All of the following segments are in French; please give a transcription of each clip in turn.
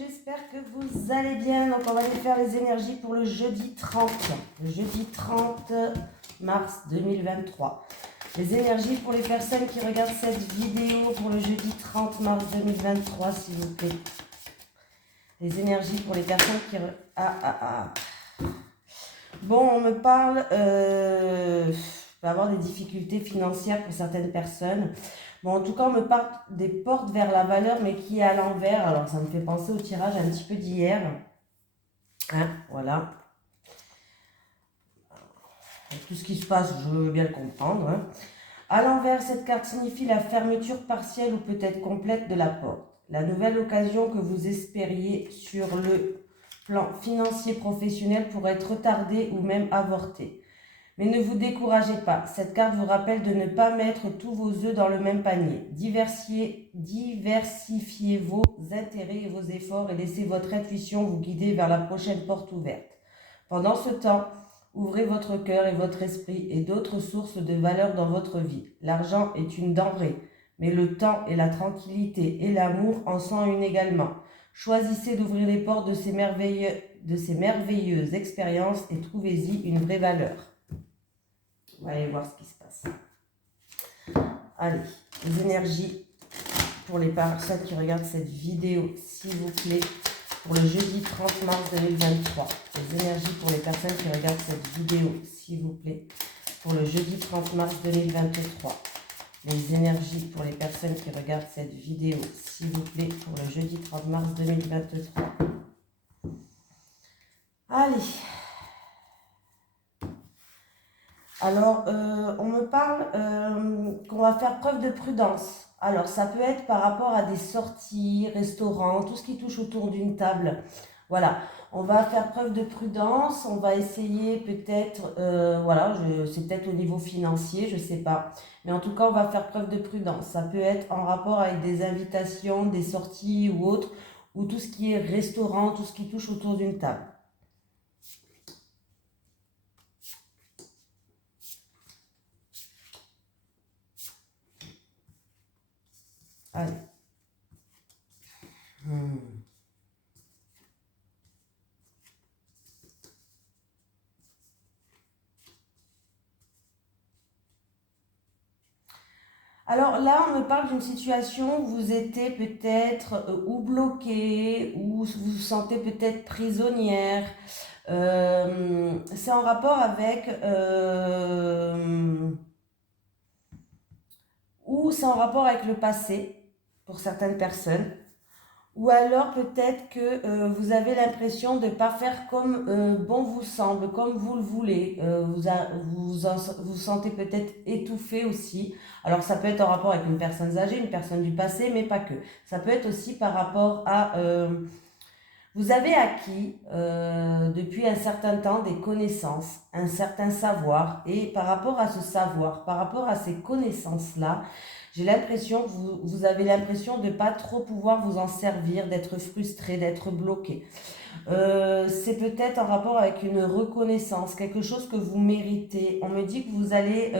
j'espère que vous allez bien. Donc on va aller faire les énergies pour le jeudi 30. Le jeudi 30 mars 2023. Les énergies pour les personnes qui regardent cette vidéo pour le jeudi 30 mars 2023, s'il vous plaît. Les énergies pour les personnes qui... Bon, on me parle... va avoir des difficultés financières pour certaines personnes. Bon, en tout cas, on me parle des portes vers la valeur, mais qui est à l'envers. Alors, ça me fait penser au tirage un petit peu d'hier. Hein, voilà. Tout ce qui se passe, je veux bien le comprendre. Hein. À l'envers, cette carte signifie la fermeture partielle ou peut-être complète de la porte. La nouvelle occasion que vous espériez sur le plan financier professionnel pourrait être retardée ou même avortée. Mais ne vous découragez pas, cette carte vous rappelle de ne pas mettre tous vos œufs dans le même panier. Diversifiez vos intérêts et vos efforts et laissez votre intuition vous guider vers la prochaine porte ouverte. Pendant ce temps, ouvrez votre cœur et votre esprit et d'autres sources de valeur dans votre vie. L'argent est une denrée, mais le temps et la tranquillité et l'amour en sont une également. Choisissez d'ouvrir les portes de ces merveilleuses expériences et trouvez-y une vraie valeur. On va aller voir ce qui se passe. Allez, les énergies pour les personnes qui regardent cette vidéo, s'il vous plaît, pour le jeudi 30 mars 2023. Les énergies pour les personnes qui regardent cette vidéo, s'il vous plaît, pour le jeudi 30 mars 2023. Les énergies pour les personnes qui regardent cette vidéo, s'il vous plaît, pour le jeudi 30 mars 2023. Allez. Alors, on me parle qu'on va faire preuve de prudence. Alors, ça peut être par rapport à des sorties, restaurants, tout ce qui touche autour d'une table. Voilà, on va faire preuve de prudence, on va essayer peut-être, voilà, c'est peut-être au niveau financier, je ne sais pas. Mais en tout cas, on va faire preuve de prudence. Ça peut être en rapport avec des invitations, des sorties ou autres, ou tout ce qui est restaurant, tout ce qui touche autour d'une table. Allez. Alors là, on me parle d'une situation où vous étiez peut-être ou bloqué, ou vous vous sentez peut-être prisonnière. C'est en rapport avec... ou c'est en rapport avec le passé, pour certaines personnes. Ou alors peut-être que vous avez l'impression de ne pas faire comme bon vous semble, comme vous le voulez. Vous sentez peut-être étouffé aussi. Alors ça peut être en rapport avec une personne âgée, une personne du passé, mais pas que. Ça peut être aussi par rapport à... vous avez acquis depuis un certain temps des connaissances, un certain savoir. Et par rapport à ce savoir, par rapport à ces connaissances-là, j'ai l'impression que vous avez l'impression de ne pas trop pouvoir vous en servir, d'être frustré, d'être bloqué. C'est peut-être en rapport avec une reconnaissance, quelque chose que vous méritez. On me dit que vous allez...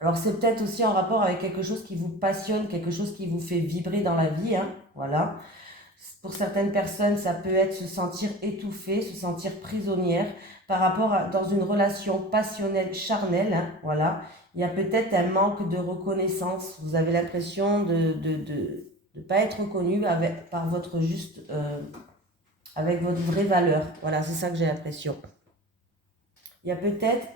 alors c'est peut-être aussi en rapport avec quelque chose qui vous passionne, quelque chose qui vous fait vibrer dans la vie. Hein, voilà. Pour certaines personnes, ça peut être se sentir étouffée, se sentir prisonnière par rapport à dans une relation passionnelle, charnelle. Hein, voilà. Il y a peut-être un manque de reconnaissance. Vous avez l'impression de pas être reconnu par votre juste, avec votre vraie valeur. Voilà, c'est ça que j'ai l'impression. Il y a peut-être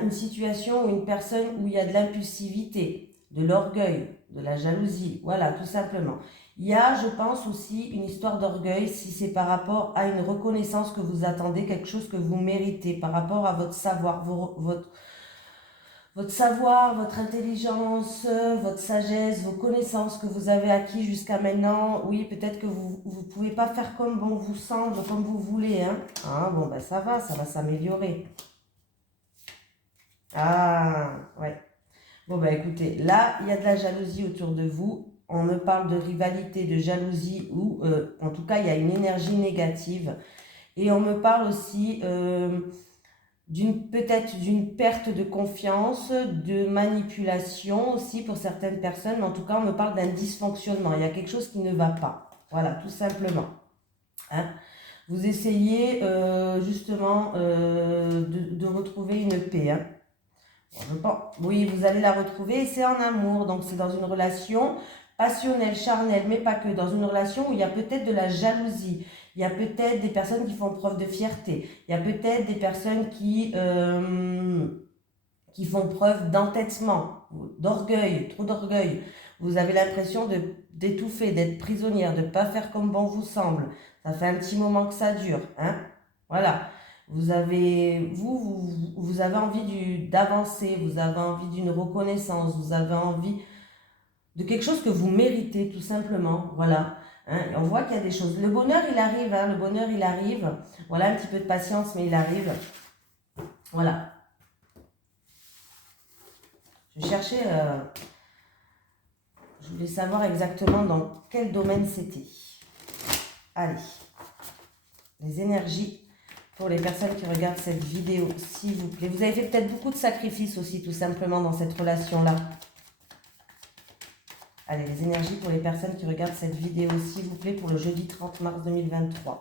une situation ou une personne où il y a de l'impulsivité, de l'orgueil, de la jalousie. Voilà, tout simplement. Il y a, je pense aussi, une histoire d'orgueil si c'est par rapport à une reconnaissance que vous attendez, quelque chose que vous méritez, par rapport à votre savoir, votre savoir, votre intelligence, votre sagesse, vos connaissances que vous avez acquis jusqu'à maintenant. Oui, peut-être que vous ne pouvez pas faire comme bon vous semble, comme vous voulez. Hein. Ah, bon, ben ça va s'améliorer. Ah, ouais. Bon, ben écoutez, là, il y a de la jalousie autour de vous. On me parle de rivalité, de jalousie, ou en tout cas, il y a une énergie négative. Et on me parle aussi... peut-être d'une perte de confiance, de manipulation aussi pour certaines personnes, mais en tout cas on me parle d'un dysfonctionnement, il y a quelque chose qui ne va pas. Voilà, tout simplement. Hein. Vous essayez justement de retrouver une paix. Hein. Bon, je pense, oui, vous allez la retrouver et c'est en amour. Donc c'est dans une relation passionnelle, charnelle, mais pas que. Dans une relation où il y a peut-être de la jalousie. Il y a peut-être des personnes qui font preuve de fierté. Il y a peut-être des personnes qui font preuve d'entêtement, d'orgueil, trop d'orgueil. Vous avez l'impression d'étouffer, d'être prisonnière, de ne pas faire comme bon vous semble. Ça fait un petit moment que ça dure. Hein. Voilà. Vous avez envie d'avancer, vous avez envie d'une reconnaissance, vous avez envie de quelque chose que vous méritez, tout simplement. Voilà. Hein, on voit qu'il y a des choses. Le bonheur, il arrive. Hein, le bonheur, il arrive. Voilà, un petit peu de patience, mais il arrive. Voilà. Je cherchais... je voulais savoir exactement dans quel domaine c'était. Allez. Les énergies pour les personnes qui regardent cette vidéo, s'il vous plaît. Vous avez fait peut-être beaucoup de sacrifices aussi, tout simplement, dans cette relation-là. Allez, les énergies pour les personnes qui regardent cette vidéo, s'il vous plaît, pour le jeudi 30 mars 2023.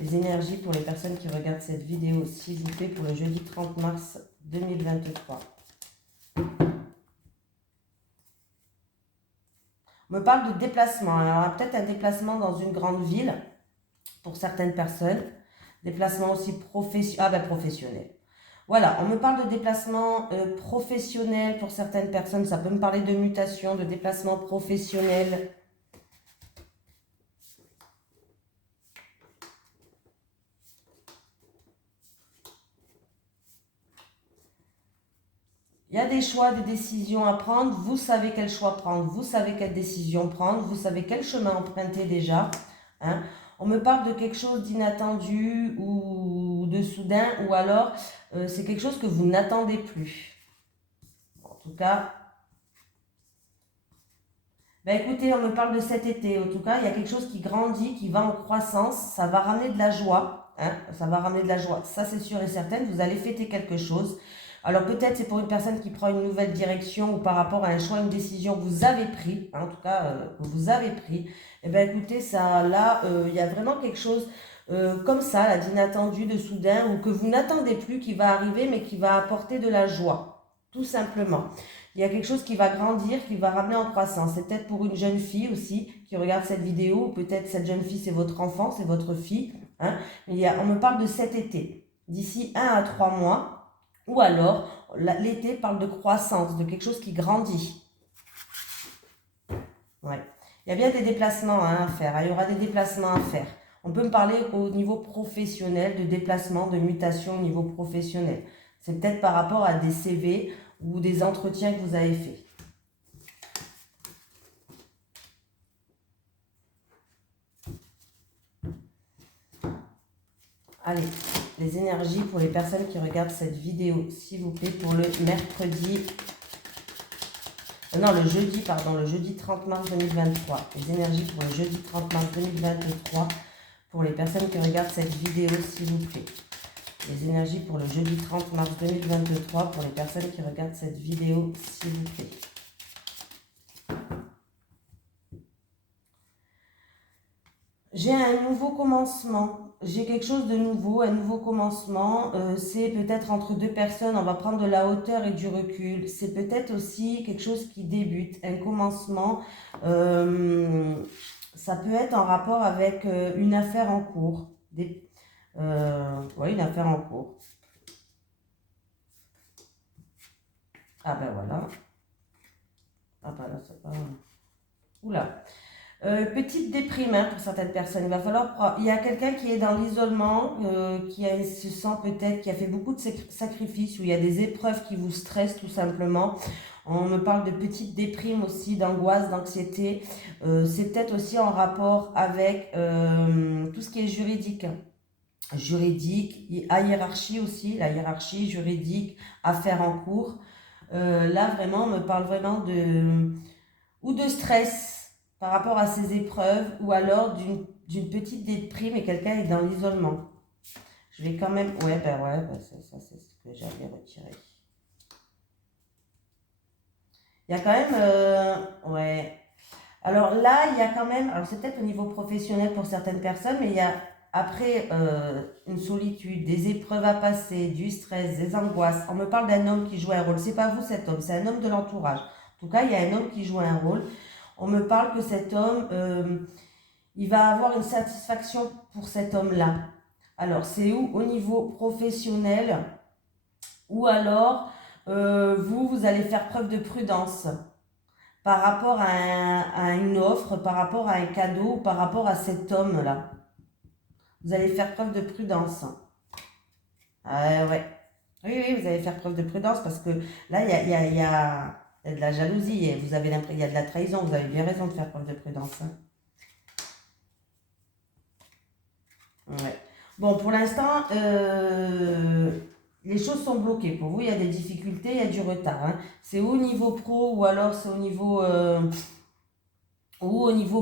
Les énergies pour les personnes qui regardent cette vidéo, s'il vous plaît, pour le jeudi 30 mars 2023. On me parle de déplacement. Alors, peut-être un déplacement dans une grande ville pour certaines personnes. Déplacement aussi professionnel. Voilà, on me parle de déplacement professionnel pour certaines personnes. Ça peut me parler de mutation, de déplacement professionnel. Il y a des choix, des décisions à prendre. Vous savez quel choix prendre. Vous savez quelle décision prendre. Vous savez quel chemin emprunter déjà. Hein. On me parle de quelque chose d'inattendu ou de soudain. Ou alors, c'est quelque chose que vous n'attendez plus. En tout cas, ben écoutez, on me parle de cet été. En tout cas, il y a quelque chose qui grandit, qui va en croissance. Ça va ramener de la joie. Hein. Ça va ramener de la joie. Ça, c'est sûr et certain. Vous allez fêter quelque chose. Alors peut-être c'est pour une personne qui prend une nouvelle direction ou par rapport à un choix, une décision que vous avez pris, hein, en tout cas que vous avez pris. Eh bien écoutez, ça là, il y a vraiment quelque chose comme ça, là, d'inattendu, de soudain, ou que vous n'attendez plus, qui va arriver, mais qui va apporter de la joie, tout simplement. Il y a quelque chose qui va grandir, qui va ramener en croissance. C'est peut-être pour une jeune fille aussi qui regarde cette vidéo, ou peut-être cette jeune fille c'est votre enfant, c'est votre fille. Hein. On me parle de cet été, d'ici 1 à 3 mois. Ou alors, l'été parle de croissance, de quelque chose qui grandit. Ouais. Il y a bien des déplacements à faire. Il y aura des déplacements à faire. On peut me parler au niveau professionnel, de déplacement, de mutation au niveau professionnel. C'est peut-être par rapport à des CV ou des entretiens que vous avez faits. Allez, les énergies pour les personnes qui regardent cette vidéo, s'il vous plaît, pour le mercredi... Non, le jeudi 30 mars 2023. Les énergies pour le jeudi 30 mars 2023, pour les personnes qui regardent cette vidéo, s'il vous plaît. Les énergies pour le jeudi 30 mars 2023, pour les personnes qui regardent cette vidéo, s'il vous plaît. J'ai un nouveau commencement. J'ai quelque chose de nouveau, un nouveau commencement. C'est peut-être entre deux personnes, on va prendre de la hauteur et du recul. C'est peut-être aussi quelque chose qui débute, un commencement. Ça peut être en rapport avec une affaire en cours. Oui, une affaire en cours. Ah ben voilà. Ah ben là, c'est pas... Oula. Petite déprime pour certaines personnes. Il y a quelqu'un qui est dans l'isolement, se sent peut-être, qui a fait beaucoup de sacrifices, où il y a des épreuves qui vous stressent tout simplement. On me parle de petite déprime aussi, d'angoisse, d'anxiété. C'est peut-être aussi en rapport avec tout ce qui est juridique. Juridique, à hiérarchie aussi, la hiérarchie juridique, affaires en cours. Là vraiment, on me parle vraiment de stress par rapport à ces épreuves, ou alors d'une petite déprime et quelqu'un est dans l'isolement. Je vais quand même... ça c'est ce que j'avais retiré. Il y a quand même... Alors là, il y a quand même, alors c'est peut-être au niveau professionnel pour certaines personnes, mais il y a après une solitude, des épreuves à passer, du stress, des angoisses. On me parle d'un homme qui joue un rôle. C'est pas vous cet homme, c'est un homme de l'entourage. En tout cas, il y a un homme qui joue un rôle. On me parle que cet homme, il va avoir une satisfaction pour cet homme-là. Alors, c'est où? Au niveau professionnel, ou alors vous allez faire preuve de prudence par rapport à une offre, par rapport à un cadeau, par rapport à cet homme-là. Vous allez faire preuve de prudence. Ouais. Oui, oui, vous allez faire preuve de prudence parce que là, il y a de la jalousie et vous avez il y a de la trahison. Vous avez bien raison de faire preuve de prudence. Ouais. Bon, pour l'instant, les choses sont bloquées. Pour vous, il y a des difficultés, il y a du retard. Hein. C'est au niveau pro ou alors c'est au niveau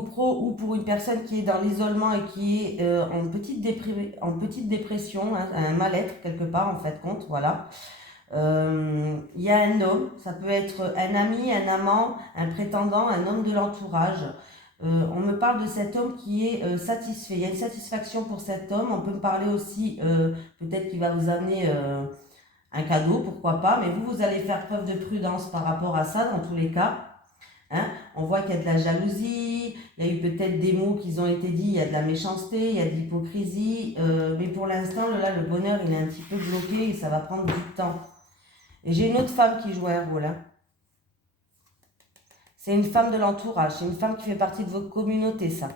pro ou pour une personne qui est dans l'isolement et qui est en petite dépression, hein, un mal-être quelque part en fait compte, voilà. Il y a un homme, ça peut être un ami, un amant, un prétendant, un homme de l'entourage. On me parle de cet homme qui est satisfait. Il y a une satisfaction pour cet homme. On peut me parler aussi, peut-être qu'il va vous amener un cadeau, pourquoi pas, mais vous allez faire preuve de prudence par rapport à ça dans tous les cas. Hein. On voit qu'il y a de la jalousie, il y a eu peut-être des mots qui ont été dits, il y a de la méchanceté, il y a de l'hypocrisie, mais pour l'instant, là, le bonheur, il est un petit peu bloqué et ça va prendre du temps. Et j'ai une autre femme qui joue un rôle. Hein. C'est une femme de l'entourage, c'est une femme qui fait partie de votre communauté, ça.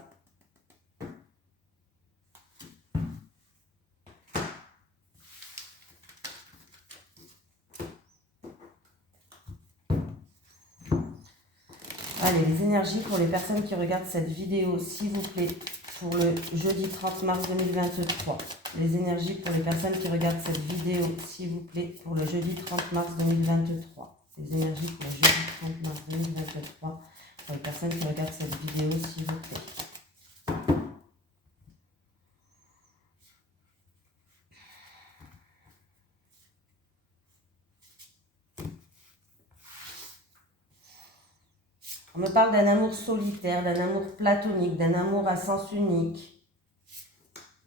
Allez, les énergies pour les personnes qui regardent cette vidéo, s'il vous plaît, pour le jeudi 30 mars 2023. Les énergies pour les personnes qui regardent cette vidéo, s'il vous plaît, pour le jeudi 30 mars 2023. Les énergies pour le jeudi 30 mars 2023, pour les personnes qui regardent cette vidéo, s'il vous plaît. On me parle d'un amour solitaire, d'un amour platonique, d'un amour à sens unique,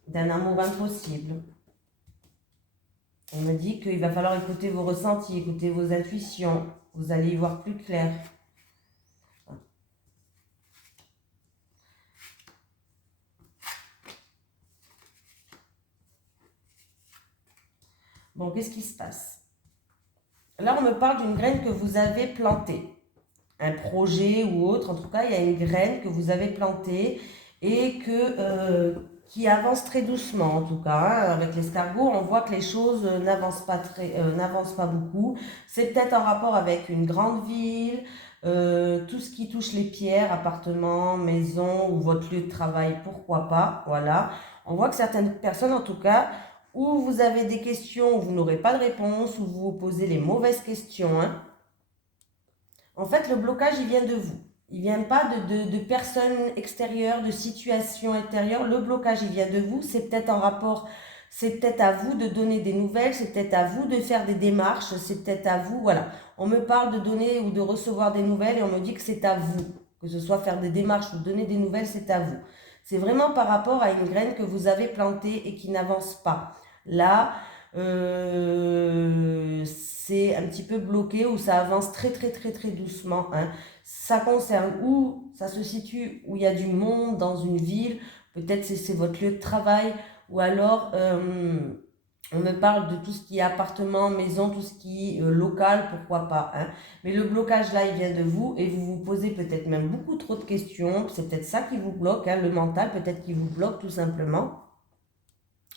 d'un amour impossible. On me dit qu'il va falloir écouter vos ressentis, écouter vos intuitions. Vous allez y voir plus clair. Bon, qu'est-ce qui se passe? Là, on me parle d'une graine que vous avez plantée. Un projet ou autre. En tout cas, il y a une graine que vous avez plantée et qui avance très doucement. En tout cas, hein. Avec l'escargot, on voit que les choses n'avancent pas beaucoup. C'est peut-être en rapport avec une grande ville, tout ce qui touche les pierres, appartements, maisons ou votre lieu de travail, pourquoi pas. Voilà. On voit que certaines personnes, en tout cas, où vous avez des questions où vous n'aurez pas de réponse, où vous vous posez les mauvaises questions, hein. En fait, le blocage, il vient de vous. Il ne vient pas de personnes extérieures, de situations intérieures. Le blocage, il vient de vous. C'est peut-être en rapport, c'est peut-être à vous de donner des nouvelles, c'est peut-être à vous de faire des démarches, c'est peut-être à vous, voilà. On me parle de donner ou de recevoir des nouvelles et on me dit que c'est à vous. Que ce soit faire des démarches ou donner des nouvelles, c'est à vous. C'est vraiment par rapport à une graine que vous avez plantée et qui n'avance pas. Là, c'est un petit peu bloqué ou ça avance très très très très doucement. Hein. Ça concerne où ça se situe, où il y a du monde dans une ville, peut-être c'est votre lieu de travail, ou alors on me parle de tout ce qui est appartement, maison, tout ce qui est local, pourquoi pas. Hein. Mais le blocage là, il vient de vous et vous vous posez peut-être même beaucoup trop de questions, c'est peut-être ça qui vous bloque, hein, le mental peut-être qui vous bloque tout simplement.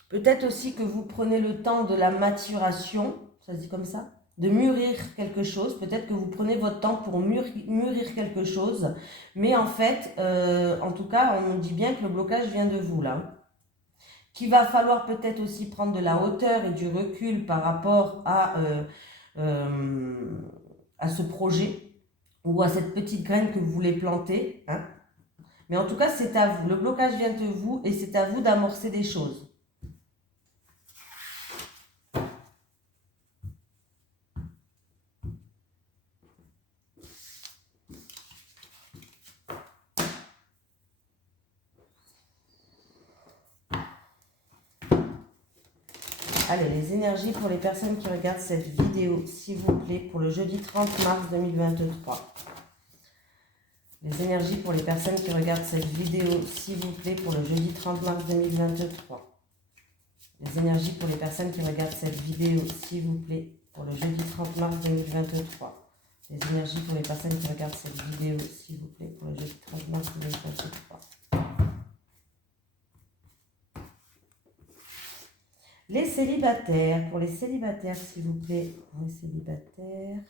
Peut-être aussi que vous prenez le temps de la maturation, ça se dit comme ça, de mûrir quelque chose. Peut-être que vous prenez votre temps pour mûrir quelque chose. Mais en fait, en tout cas, on nous dit bien que le blocage vient de vous là. Qu'il va falloir peut-être aussi prendre de la hauteur et du recul par rapport à ce projet ou à cette petite graine que vous voulez planter. Hein. Mais en tout cas, c'est à vous. Le blocage vient de vous et c'est à vous d'amorcer des choses. Allez, les énergies pour les personnes qui regardent cette vidéo, s'il vous plaît, pour le jeudi 30 mars 2023. Les énergies pour les personnes qui regardent cette vidéo, s'il vous plaît, pour le jeudi 30 mars 2023. Les énergies pour les personnes qui regardent cette vidéo, s'il vous plaît, pour le jeudi 30 mars 2023. Les énergies pour les personnes qui regardent cette vidéo, s'il vous plaît, pour le jeudi 30 mars 2023. Les célibataires, pour les célibataires, s'il vous plaît. Les célibataires.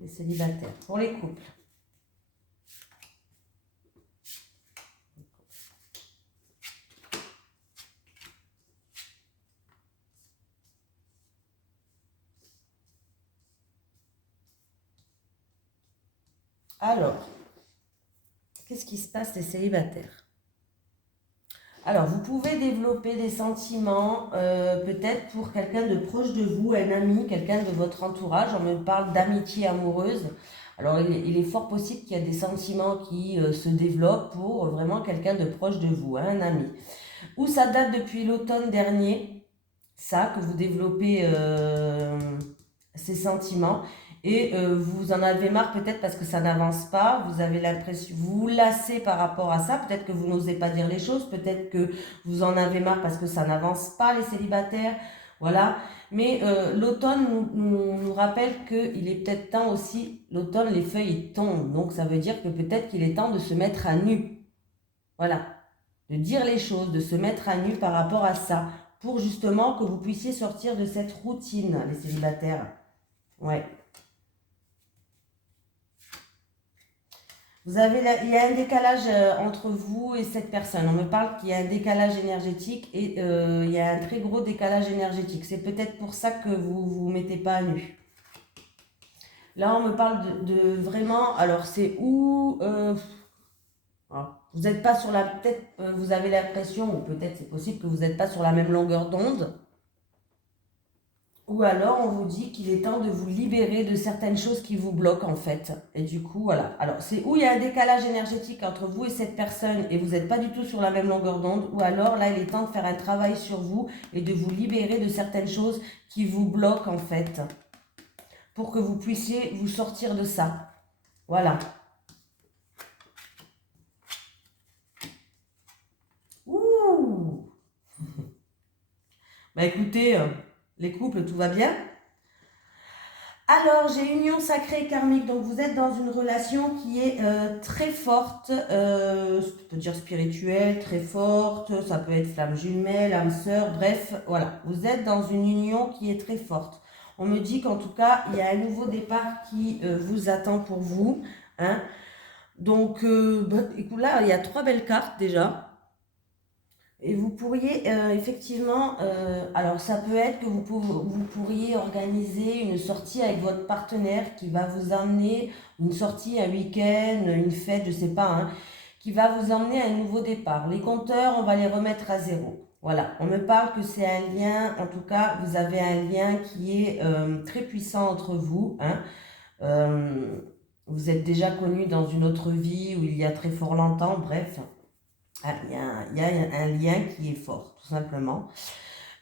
Les célibataires, pour les couples. Alors, qu'est-ce qui se passe les célibataires? Alors, vous pouvez développer des sentiments, peut-être pour quelqu'un de proche de vous, un ami, quelqu'un de votre entourage. On me parle d'amitié amoureuse. Alors, il est fort possible qu'il y ait des sentiments qui se développent pour vraiment quelqu'un de proche de vous, hein, un ami. Ou ça date depuis l'automne dernier, ça, que vous développez ces sentiments. Et vous en avez marre peut-être parce que ça n'avance pas, vous avez l'impression, vous vous lassez par rapport à ça, peut-être que vous n'osez pas dire les choses, peut-être que vous en avez marre parce que ça n'avance pas les célibataires, voilà. Mais l'automne nous rappelle qu'il est peut-être temps aussi, l'automne les feuilles tombent, donc ça veut dire que peut-être qu'il est temps de se mettre à nu, voilà, de dire les choses, de se mettre à nu par rapport à ça, pour justement que vous puissiez sortir de cette routine, les célibataires, ouais. Il y a un décalage entre vous et cette personne. On me parle qu'il y a un décalage énergétique et il y a un très gros décalage énergétique. C'est peut-être pour ça que vous ne vous mettez pas à nu. Là, on me parle de vraiment... Alors, c'est où... vous n'êtes pas sur la... Peut-être vous avez l'impression, ou peut-être c'est possible que vous n'êtes pas sur la même longueur d'onde. Ou alors, on vous dit qu'il est temps de vous libérer de certaines choses qui vous bloquent, en fait. Et du coup, voilà. Alors, c'est où il y a un décalage énergétique entre vous et cette personne et vous n'êtes pas du tout sur la même longueur d'onde. Ou alors, là, il est temps de faire un travail sur vous et de vous libérer de certaines choses qui vous bloquent, en fait. Pour que vous puissiez vous sortir de ça. Voilà. Ouh. Bah, écoutez, les couples, tout va bien. Alors, j'ai union sacrée karmique, donc vous êtes dans une relation qui est très forte, je peux dire spirituelle, très forte, ça peut être flamme jumelle, âme sœur, bref, voilà. Vous êtes dans une union qui est très forte. On me dit qu'en tout cas, il y a un nouveau départ qui vous attend pour vous, hein. Donc, écoute, là, il y a 3 belles cartes déjà. Et vous pourriez effectivement, alors ça peut être que vous pourriez organiser une sortie avec votre partenaire qui va vous emmener, une sortie, un week-end, une fête, je sais pas, hein, qui va vous emmener à un nouveau départ. Les compteurs, on va les remettre à zéro. Voilà, on me parle que c'est un lien, en tout cas, vous avez un lien qui est très puissant entre vous, hein. Vous êtes déjà connus dans une autre vie où il y a très fort longtemps, bref. Il y a un lien qui est fort, tout simplement.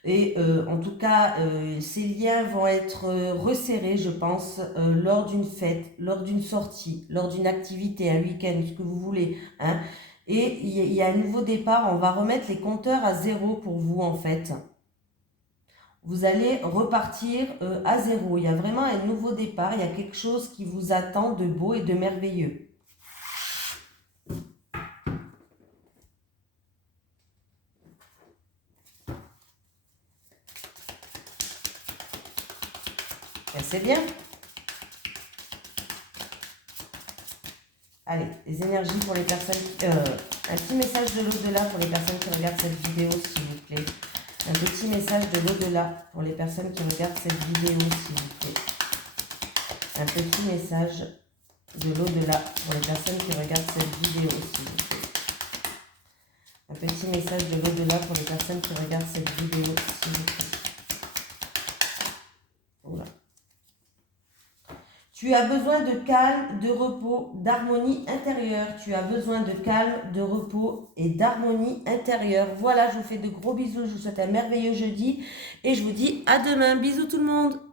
Et en tout cas, ces liens vont être resserrés, je pense, lors d'une fête, lors d'une sortie, lors d'une activité, un week-end, ce que vous voulez, hein. Et il y a un nouveau départ, on va remettre les compteurs à zéro pour vous, en fait. Vous allez repartir à zéro. Il y a vraiment un nouveau départ, il y a quelque chose qui vous attend de beau et de merveilleux. C'est bien. Allez, les énergies pour les personnes... un petit message de l'au-delà pour les personnes qui regardent cette vidéo, s'il vous plaît. Un petit message de l'au-delà pour les personnes qui regardent cette vidéo, s'il vous plaît. Un petit message de l'au-delà pour les personnes qui regardent cette vidéo, s'il vous plaît. Un petit message de l'au-delà pour les personnes qui regardent cette vidéo, s'il vous plaît. Oula. Tu Tu as besoin de calme, de repos, d'harmonie intérieure. Tu as besoin de calme, de repos et d'harmonie intérieure. Voilà, je vous fais de gros bisous. Je vous souhaite un merveilleux jeudi et je vous dis à demain. Bisous tout le monde.